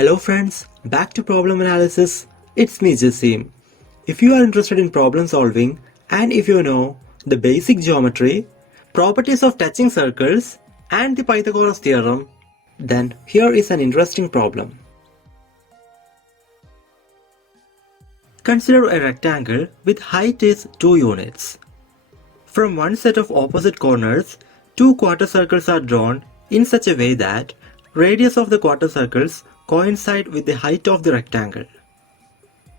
Hello friends, back to problem analysis. It's me Jassim. If you are interested in problem solving and if you know the basic geometry, properties of touching circles and the Pythagoras theorem, then here is an interesting problem. Consider a rectangle with height is 2 units. From one set of opposite corners, two quarter circles are drawn in such a way that radius of the quarter circles coincide with the height of the rectangle.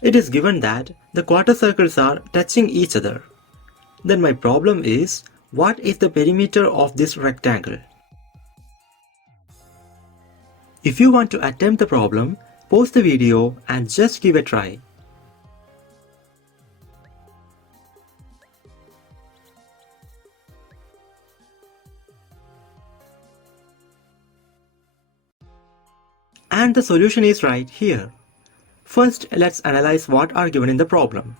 It is given that the quarter circles are touching each other. Then my problem is, what is the perimeter of this rectangle? If you want to attempt the problem, pause the video and just give a try. And the solution is right here. First, let's analyze what are given in the problem.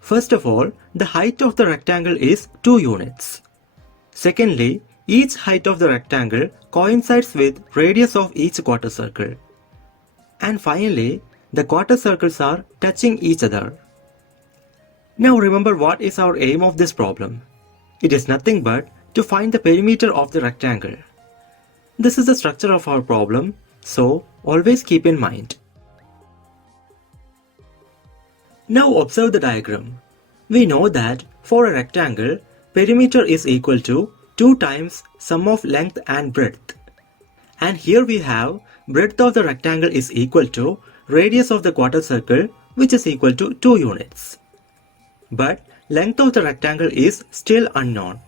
First of all, the height of the rectangle is 2 units. Secondly, each height of the rectangle coincides with radius of each quarter circle. And finally, the quarter circles are touching each other. Now remember what is our aim of this problem. It is nothing but to find the perimeter of the rectangle. This is the structure of our problem, so always keep in mind. Now observe the diagram. We know that for a rectangle, perimeter is equal to 2 times sum of length and breadth. And here we have breadth of the rectangle is equal to radius of the quarter circle, which is equal to 2 units. But length of the rectangle is still unknown.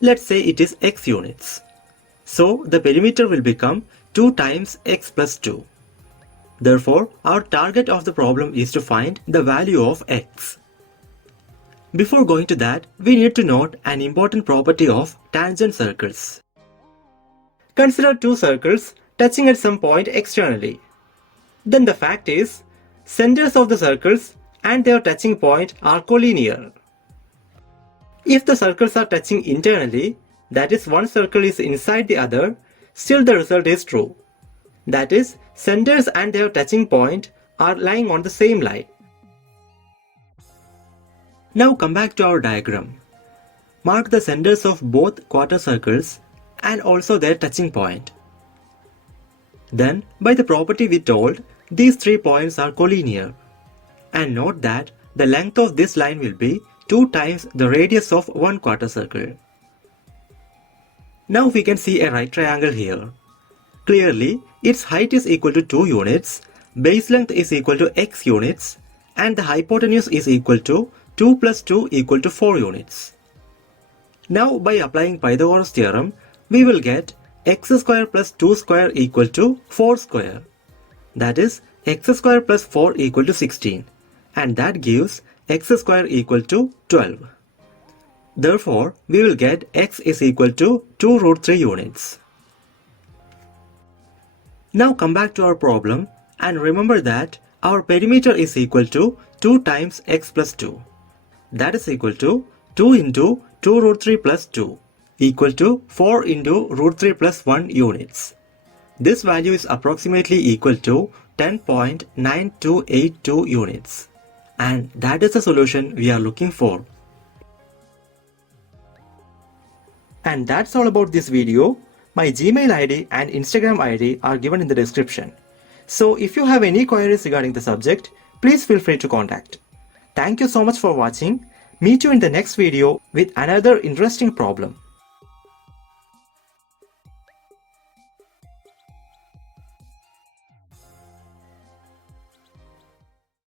Let's say it is x units. So the perimeter will become 2 times x plus 2. Therefore, our target of the problem is to find the value of x. Before going to that, we need to note an important property of tangent circles. Consider two circles touching at some point externally. Then the fact is, centers of the circles and their touching point are collinear. If the circles are touching internally, that is, one circle is inside the other, still the result is true. That is, centers and their touching point are lying on the same line. Now come back to our diagram. Mark the centers of both quarter circles and also their touching point. Then, by the property we told, these 3 points are collinear. And note that the length of this line will be 2 times the radius of one quarter circle. Now we can see a right triangle here. Clearly, its height is equal to 2 units, base length is equal to x units, and the hypotenuse is equal to 2 plus 2 equal to 4 units. Now by applying Pythagoras theorem, we will get x square plus 2 square equal to 4 square. That is, x square plus 4 equal to 16, and that gives x square equal to 12. Therefore, we will get x is equal to 2 root 3 units. Now come back to our problem and remember that our perimeter is equal to 2 times x plus 2. That is equal to 2 into 2 root 3 plus 2 equal to 4 into root 3 plus 1 units. This value is approximately equal to 10.9282 units. And that is the solution we are looking for. And that's all about this video. My Gmail ID and Instagram ID are given in the description. So if you have any queries regarding the subject, please feel free to contact. Thank you so much for watching. Meet you in the next video with another interesting problem.